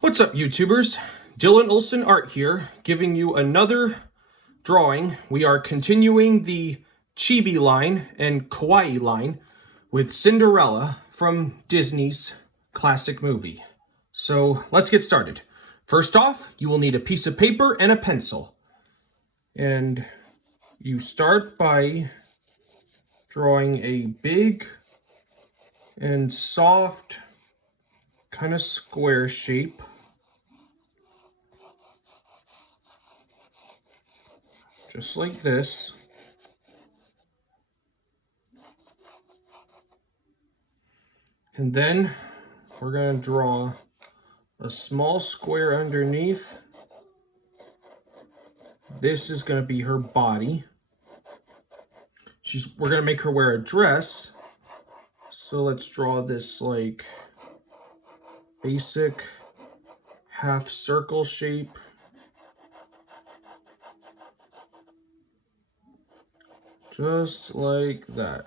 What's up, YouTubers? Dylan Olson Art here, giving you another drawing. We are continuing the Chibi line and Kawaii line with Cinderella from Disney's classic movie. So let's get started. First off, you will need a piece of paper and a pencil. And you start by drawing a big and soft kind of square shape. Just like this. And then we're going to draw a small square underneath. This is going to be her body. We're going to make her wear a dress. So let's draw this like basic half circle shape. Just like that.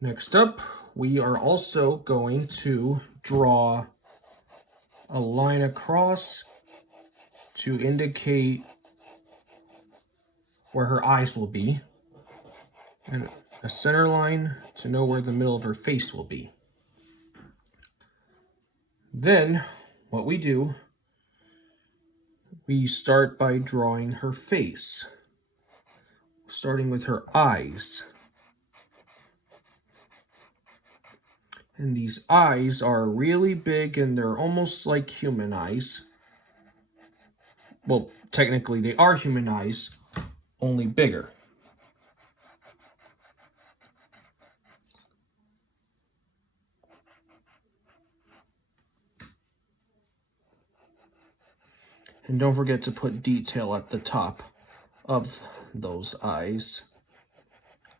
Next up, we are also going to draw a line across to indicate where her eyes will be, and a center line to know where the middle of her face will be. Then, what we do, we start by drawing her face, starting with her eyes. And these eyes are really big and they're almost like human eyes. Well, technically they are human eyes, only bigger. And don't forget to put detail at the top of those eyes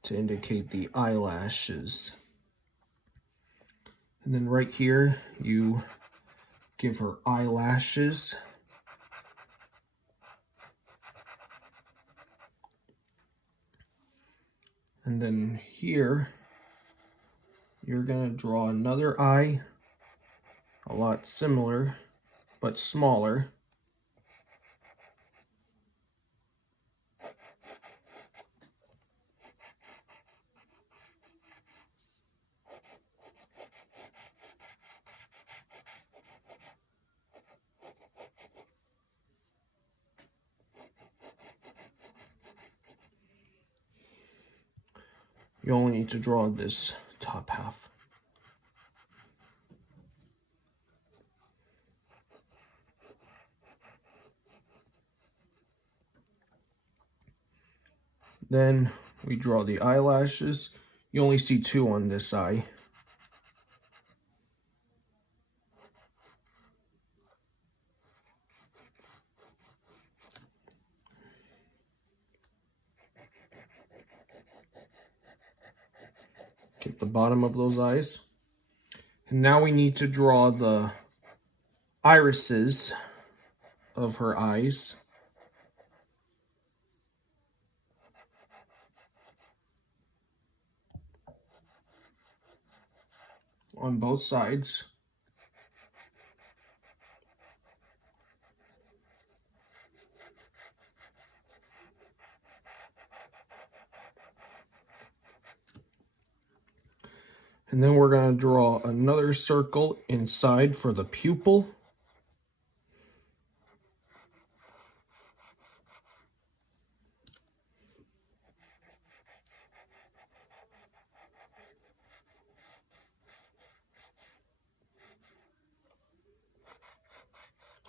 to indicate the eyelashes. And then right here, you give her eyelashes. And then here, you're going to draw another eye, a lot similar, but smaller. You only need to draw this top half. Then we draw the eyelashes. You only see two on this eye. Get the bottom of those eyes. And now we need to draw the irises of her eyes. On both sides. And then we're going to draw another circle inside for the pupil.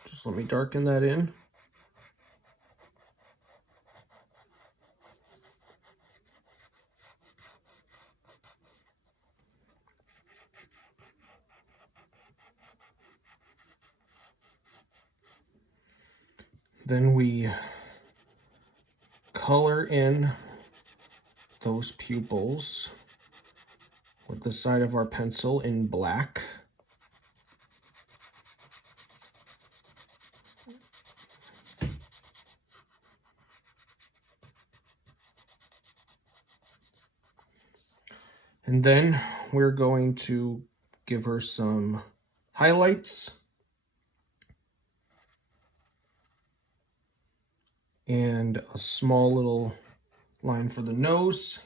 Just let me darken that in. Then we color in those pupils with the side of our pencil in black. And then we're going to give her some highlights. And a small little line for the nose.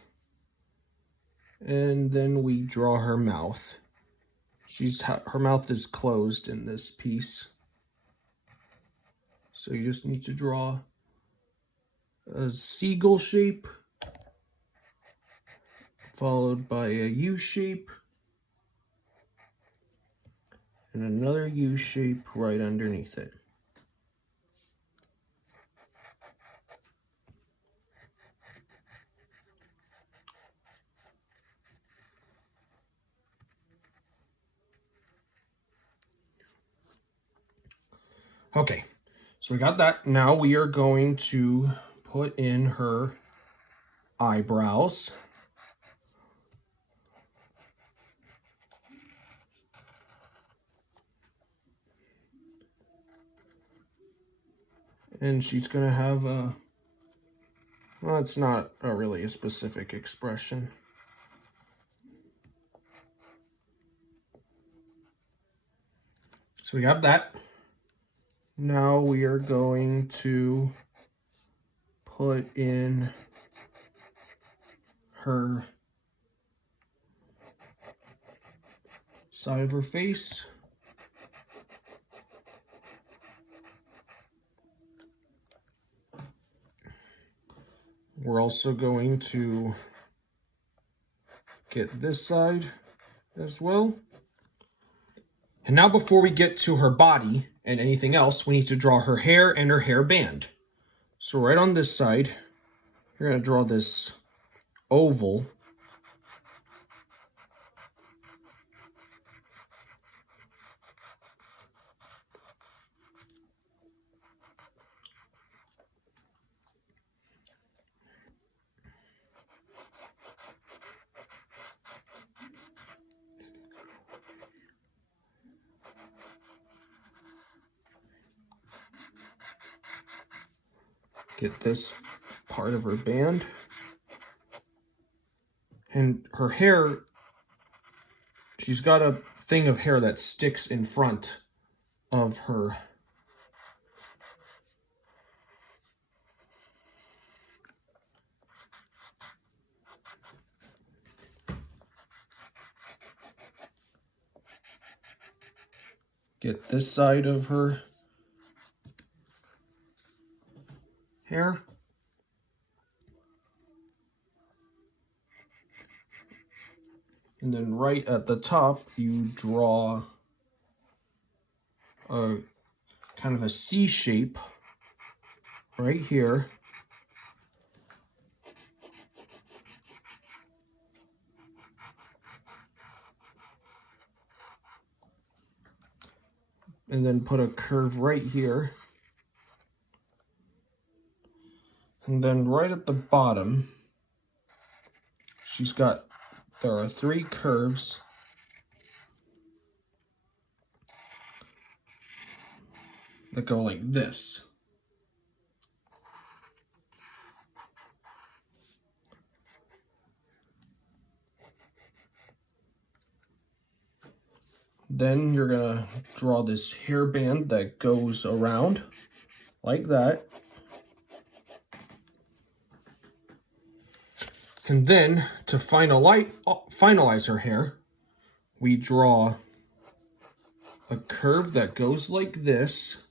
And then we draw her mouth. Her mouth is closed in this piece. So you just need to draw a seagull shape, followed by a U shape, and another U shape right underneath it. Okay, so we got that. Now we are going to put in her eyebrows. And she's going to have a, well, it's not really a specific expression. So we have that. Now we are going to put in her side of her face. We're also going to get this side as well. And now before we get to her body and anything else, we need to draw her hair and her hair band. So right on this side, you're going to draw this oval. Get this part of her band. And her hair, she's got a thing of hair that sticks in front of her. Get this side of her hair. And then right at the top, you draw a kind of a C shape right here. And then put a curve right here. And then right at the bottom, there are 3 curves that go like this. Then you're gonna draw this hairband that goes around like that. And then to finalize her hair, we draw a curve that goes like this.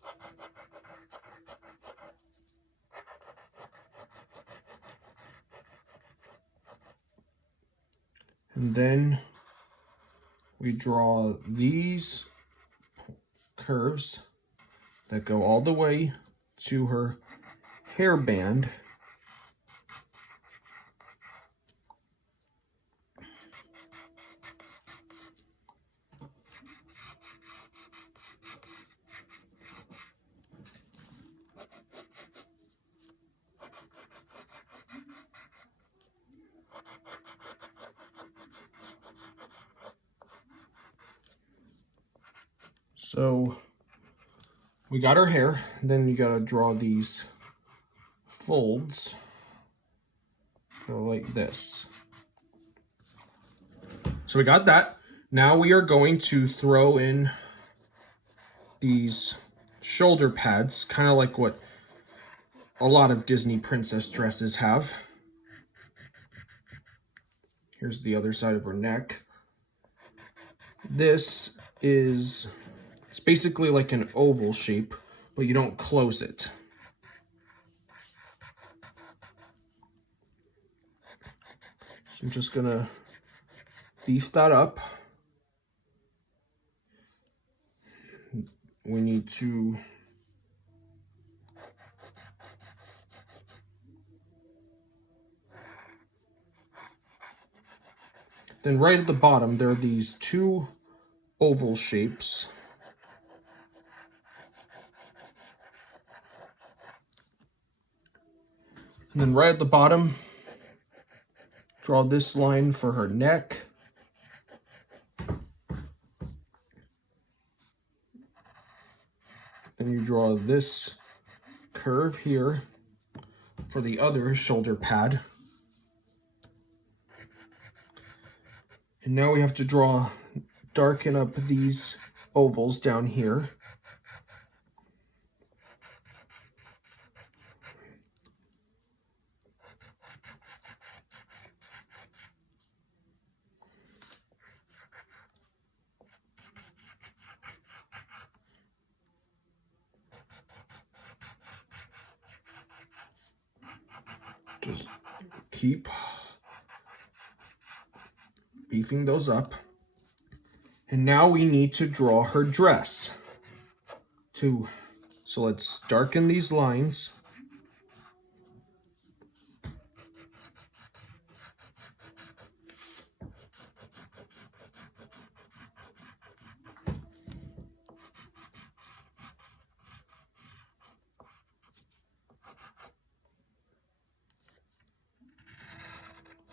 And then we draw these curves that go all the way to her hairband. So we got her hair, then you gotta draw these folds, go like this. So we got that. Now we are going to throw in these shoulder pads, kind of like what a lot of Disney princess dresses have. Here's the other side of her neck. This is, it's basically like an oval shape, but you don't close it. So I'm just gonna beef that up. We need to then right at the bottom, there are these two oval shapes. And then right at the bottom, draw this line for her neck. Then you draw this curve here for the other shoulder pad. And now we have to darken up these ovals down here. Just keep beefing those up. And now we need to draw her dress too. So let's darken these lines.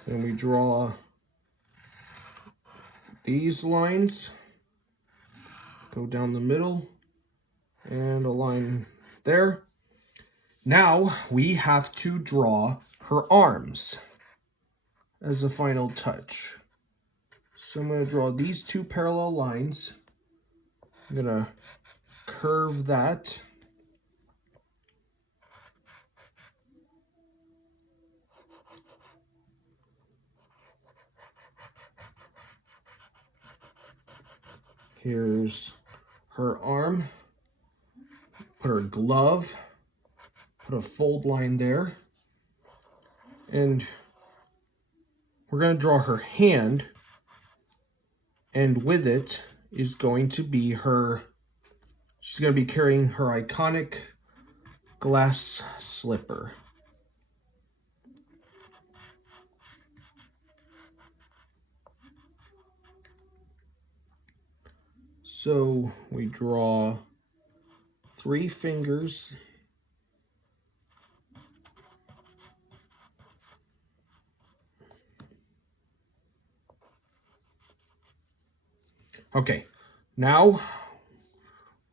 And we draw these lines, go down the middle, and a line there. Now we have to draw her arms as a final touch. So I'm going to draw these two parallel lines. I'm going to curve that. Here's her arm. Put her glove. Put a fold line there. And we're going to draw her hand. And with it is going to be she's going to be carrying her iconic glass slipper. So we draw 3 fingers. Okay, now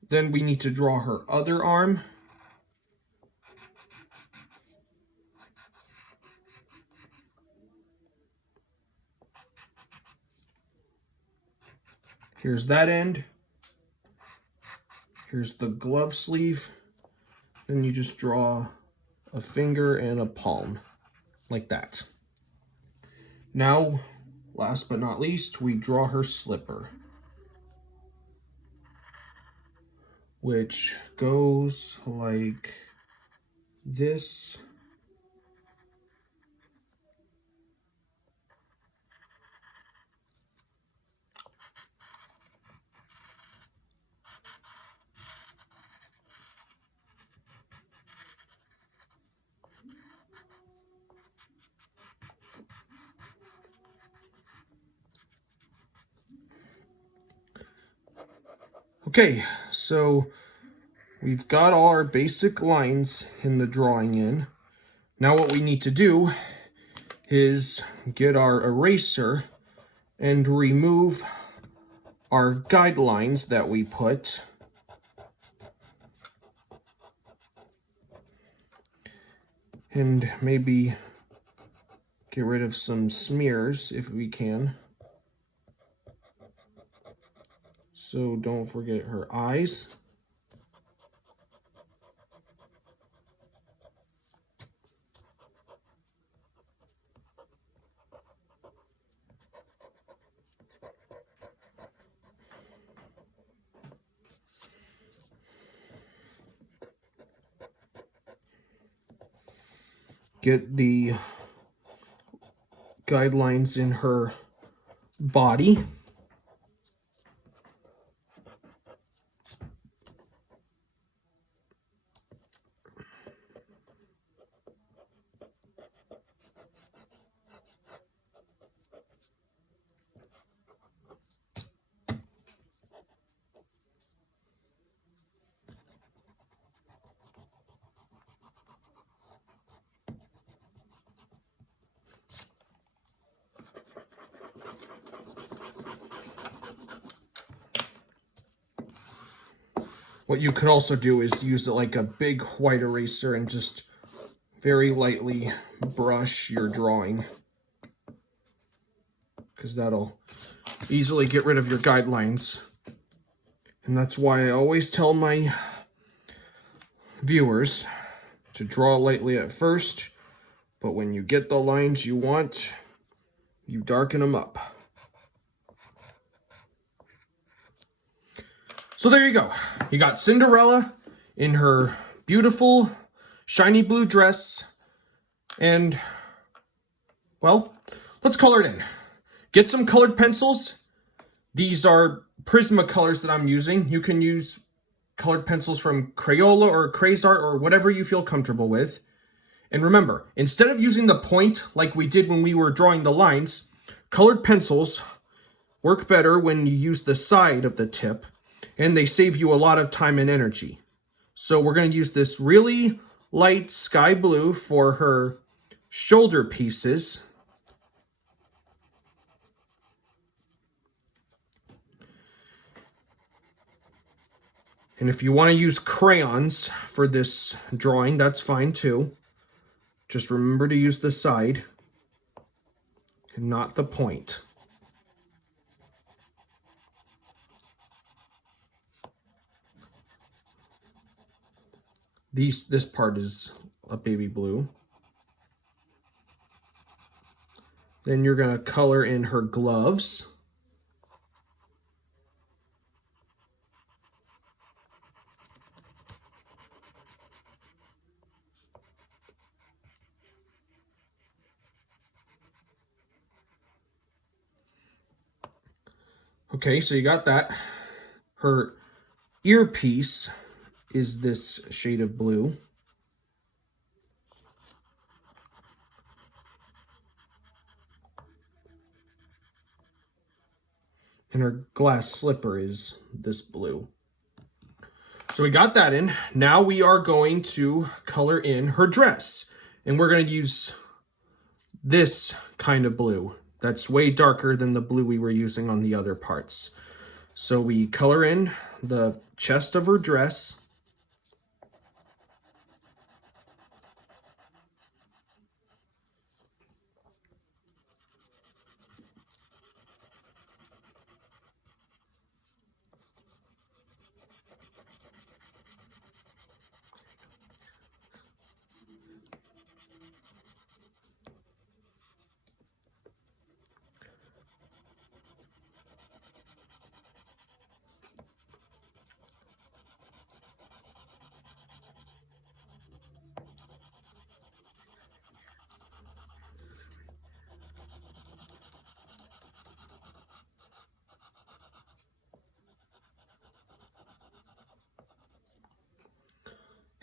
then we need to draw her other arm. Here's that end. Here's the glove sleeve. Then you just draw a finger and a palm, like that. Now, last but not least, we draw her slipper, which goes like this. Okay, so we've got all our basic lines in the drawing in. Now what we need to do is get our eraser and remove our guidelines that we put. And maybe get rid of some smears if we can. So don't forget her eyes. Get the guidelines in her body. What you could also do is use it like a big white eraser and just very lightly brush your drawing, because that'll easily get rid of your guidelines. And that's why I always tell my viewers to draw lightly at first, but when you get the lines you want, you darken them up. So there you go. You got Cinderella in her beautiful shiny blue dress, and, well, let's color it in. Get some colored pencils. These are Prismacolors that I'm using. You can use colored pencils from Crayola or Crazart or whatever you feel comfortable with. And remember, instead of using the point like we did when we were drawing the lines, colored pencils work better when you use the side of the tip, and they save you a lot of time and energy. So we're going to use this really light sky blue for her shoulder pieces. And if you want to use crayons for this drawing, that's fine too. Just remember to use the side and not the point. This part is a baby blue. Then you're going to color in her gloves. Okay, so you got that. Her earpiece is this shade of blue. And her glass slipper is this blue. So we got that in. Now we are going to color in her dress. And we're going to use this kind of blue. That's way darker than the blue we were using on the other parts. So we color in the chest of her dress.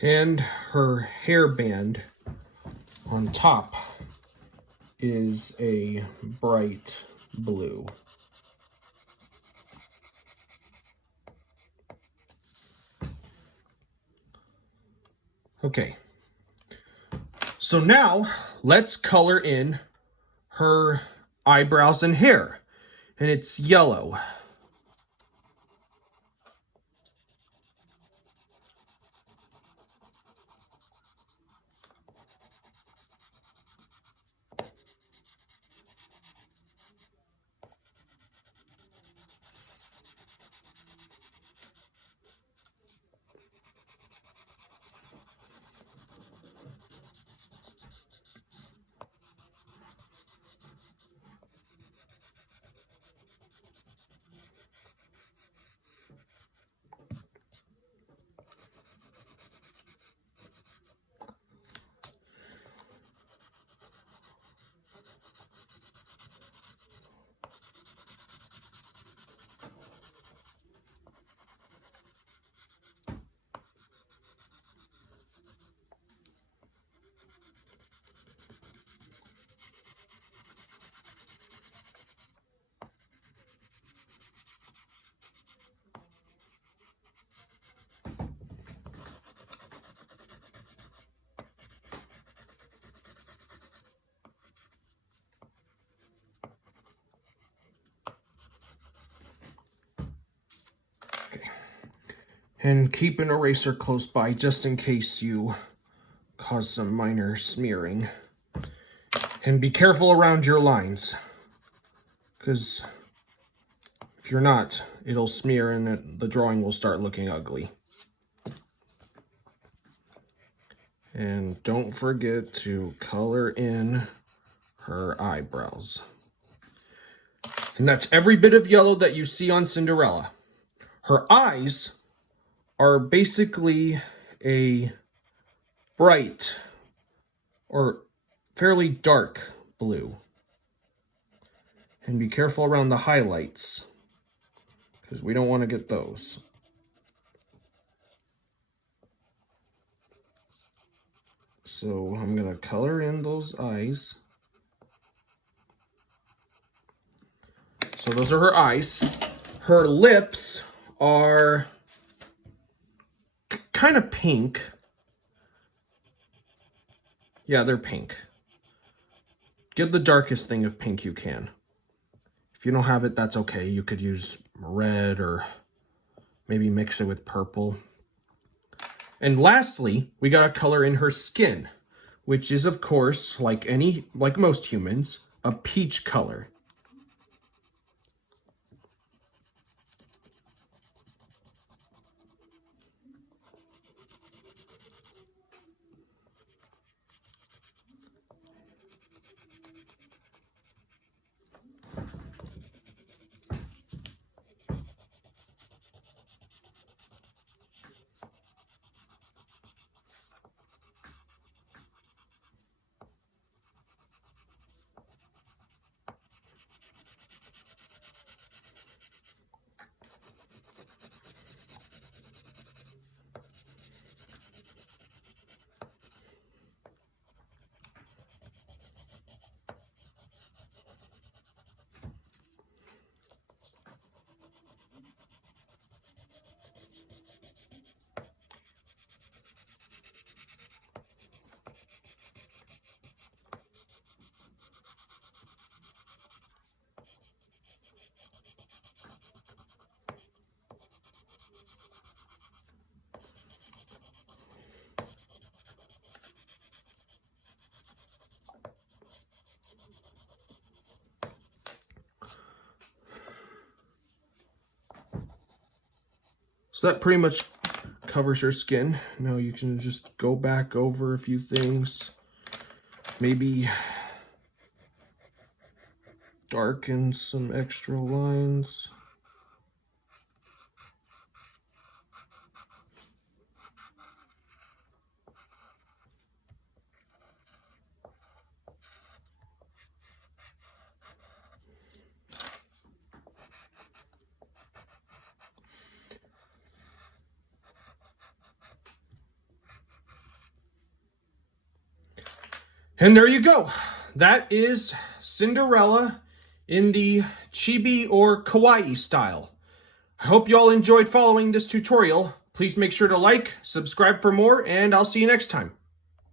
And her hairband on top is a bright blue. Okay. So now let's color in her eyebrows and hair. And it's yellow. And keep an eraser close by just in case you cause some minor smearing. And be careful around your lines, because if you're not, it'll smear and the drawing will start looking ugly. And don't forget to color in her eyebrows. And that's every bit of yellow that you see on Cinderella. Her eyes are basically a bright or fairly dark blue. And be careful around the highlights, because we don't want to get those. So I'm going to color in those eyes. So those are her eyes. Her lips are kind of pink. Yeah, they're pink. Get the darkest thing of pink you can. If you don't have it, that's okay. You could use red or maybe mix it with purple. And lastly, we gotta color in her skin, which is, of course, like most humans, a peach color. So that pretty much covers her skin. Now you can just go back over a few things. Maybe darken some extra lines. And there you go. That is Cinderella in the Chibi or Kawaii style. I hope you all enjoyed following this tutorial. Please make sure to like, subscribe for more, and I'll see you next time.